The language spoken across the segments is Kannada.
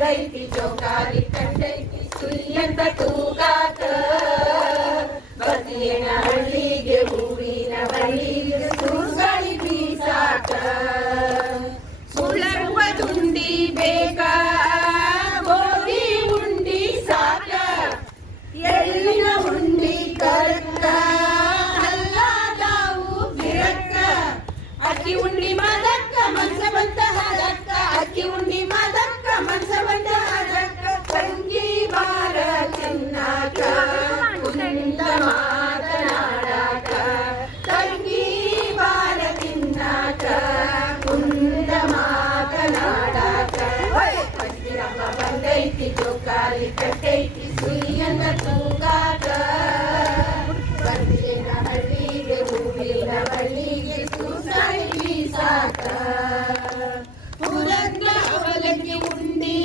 ಬಂದೈತಿ ಜೋಕಾಲಿ ಕಂಡೈತಿ ಸುಯ್ಯಂತ ತೂಗಾಕ ಬದಿಯನ ಹಳ್ಳಿಗೆ ಹೂವಿನ ಬಳ್ಳಿಗೆ ಸುರುಗಾಳಿ ಬೀಸಾಕ ಸುಳ್ಳರುವ ತುಂಡಿ ಬೇಕಾ ಗೋಧಿ ಉಂಡಿ ಸಾಕ ಎಳ್ಳಿನ ಉಂಡಿ ಕರ್ಕ ಹಲ್ಲಾದಾವು ಗಿರಕ್ಕ ಅಕ್ಕಿ ಉಂಡಿ ಮದಕ್ಕ ಮನ್ಸ ಬಂತ ಹರಕ್ಕ ಅಕ್ಕಿ ಉಂಡಿ ಮದಕ್ಕ ಮನ್ಸ ಬಂತ ಹರಕ್ಕ ತಂಗಿ ಬಾರ ತಿನ್ನಾಕ ಕುಂದ ಮಾತನಾಡಾಕ ತಂಗಿ ಬಾರ ತಿನ್ನಾಕ ಕುಂದ ಮಾತನಾಡಾಕ ಹಬ್ಬ ಬಂದೈತಿ ಜೋಕಾಲಿ ಕಟ್ಟೈತಿ ಸುಯ್ಯಂದ ತೂಗಾಕ ಬಂದಿನ ಹಳ್ಳಿಗೆ ಹೂವಿನ ಬಳ್ಳಿಗೆ ಸುಸಾಯಿ ಬೀಸಾಕ ಪುರಂದ ಅವಲಕ್ಕಿ ಉಂಡಿ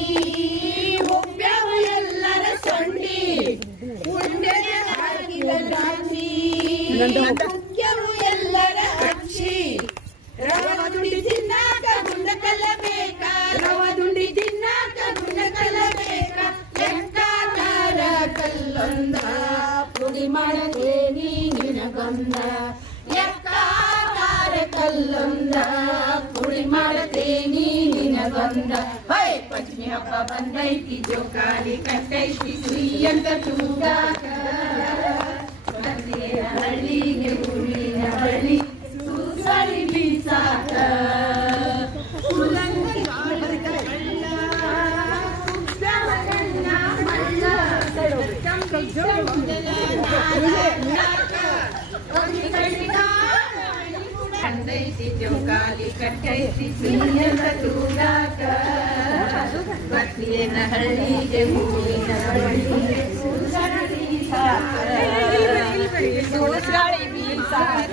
ಒಬ್ಬ್ಯಾವ ಎಲ್ಲರ ಸೊಂಡಿ ಉಂಡೆಗೆ ಹಾಕಿದ ದ್ರಾಕ್ಷಿ ಮುಖ್ಯವು ಎಲ್ಲರ ಅಕ್ಷಿ ರವ ದುಂಡಿ ತಿನ್ನಾಕ ಗುಂಡ ಕಲ್ಲ ಬೇಕಾ ರವ ದುಂಡಿ ತಿನ್ನಾಕ ಗುಂಡ ಕಲ್ಲ ಬೇಕಾ ಲೆಕ್ಕಾಚಾರ ಕಲ್ಲೊಂದ ಪುಡಿ ಮಾಡದೇನಿ ನಿನಗೊಂದ ಲೆಕ್ಕಾಚಾರ ಕಲ್ಲೊಂದ ಪುಡಿ ಮಾಡದೇನಿ ನಿನಗೊಂದ ಹೈ ಪಂಚಮಿ ಹಬ್ಬ ಬಂದೈತಿ ಜೋಕಾಲಿ ಕಟ್ಟೈತಿ ಸುಯ್ಯಂತ ತೂಗಾಕ ಬಂದಿನ ಹಳ್ಳಿಗೆ ಹೂವಿನ ಬಳ್ಳಿ ಸುಸಾಲಿ ಬೀಸಾಕ ಕಂಡೈತಿ ಜೋಕಾಲಿ ಕಟ್ಟೈತಿ ಸುಯ್ಯಂತ ತೂಗಾಕ ಬದಿಯನ ಹಳ್ಳಿಗೆ ಹೂವಿನ ಬಳ್ಳಿಗೆ ಸುಸಾಲಿ ಬೀಸಾಕ ಸುಸಾಲಿ ಬೀಸಾಕ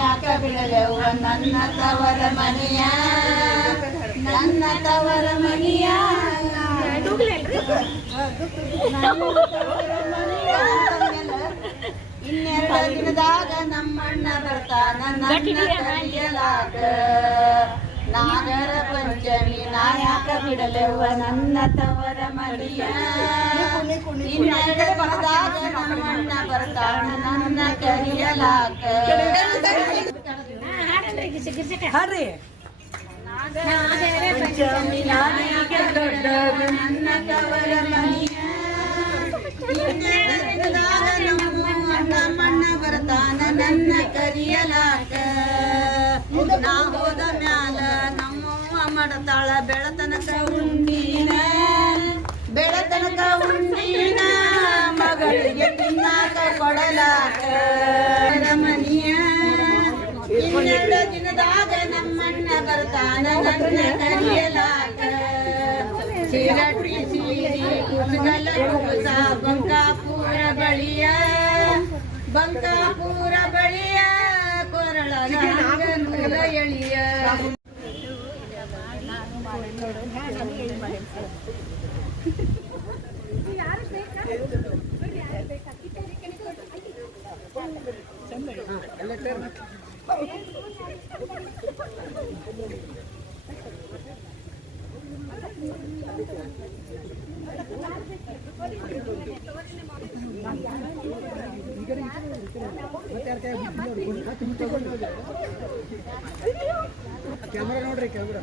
ಯಾಕ ಬಿಡಲೆವ್ವ ನನ್ನ ತವರ ಮನೆಯ ನನ್ನ ತವರ ಮನೆಯ ಇನ್ನೆರಡು ದಿನದಾಗ ನಮ್ಮಣ್ಣ ಬರ್ತಾನ ನನ್ನ ಕರೆಯಲಾಗ ನಾಗರ ಪಂಚಮಿ ನಾಯಕ ಬಿಡಲೆವ್ವ ನನ್ನ ತವರ ಮನೆಯ ಇನ್ನೆರಡು ದಿನದಾಗ ನಮ್ಮಣ್ಣ ಬರ್ತಾನ ನನ್ನ ಕರೆಯಲಾಗ ಹಾಡ್ರಿ ಪಂಚಮಿ ನಾಯಕ ದೊಡ್ಡ ನನ್ನ ತವರ ಮನೆಯ ಇನ್ನೆರಡು ದಿನದಾಗ ನಮ್ಮಣ್ಣ ಬರ್ತಾನ ನನ್ನ ಕರೆಯಲಾಗ ನಾ ಹೋದ ಮ್ಯಾಲ ನಮ್ಮವ್ವ ಮಾಡತಾಳ ಬೆಳತನಕ ಉಂಡಿನ ಬೆಳತನಕ ಉಂಡಿನ ಮಗಳಿಗೆ ತಿನ್ನಾಕ ಕೊಡಲಾಕ ಮನಿಯ ಇನ್ನೆರಡು ದಿನದಾಗ ನಮ್ಮಣ್ಣ ಬರ್ತಾನ ನನ್ನ ಕರೆಯಲಾಕ ಸಿರಟ್ಟಿ ಸೀರಿ ಕುಸುಗಲ ಕುಸ ಬಂಕಾಪುರ ಬಳಿಯ ಬಂಕಾಪುರ ಬಳಿಯ ಕೊರಳ ನೂಲ ಎಳಿಯ ಕ್ಯಾಮರಾ ನೋಡ್ರಿ ಕ್ಯಾಮರಾ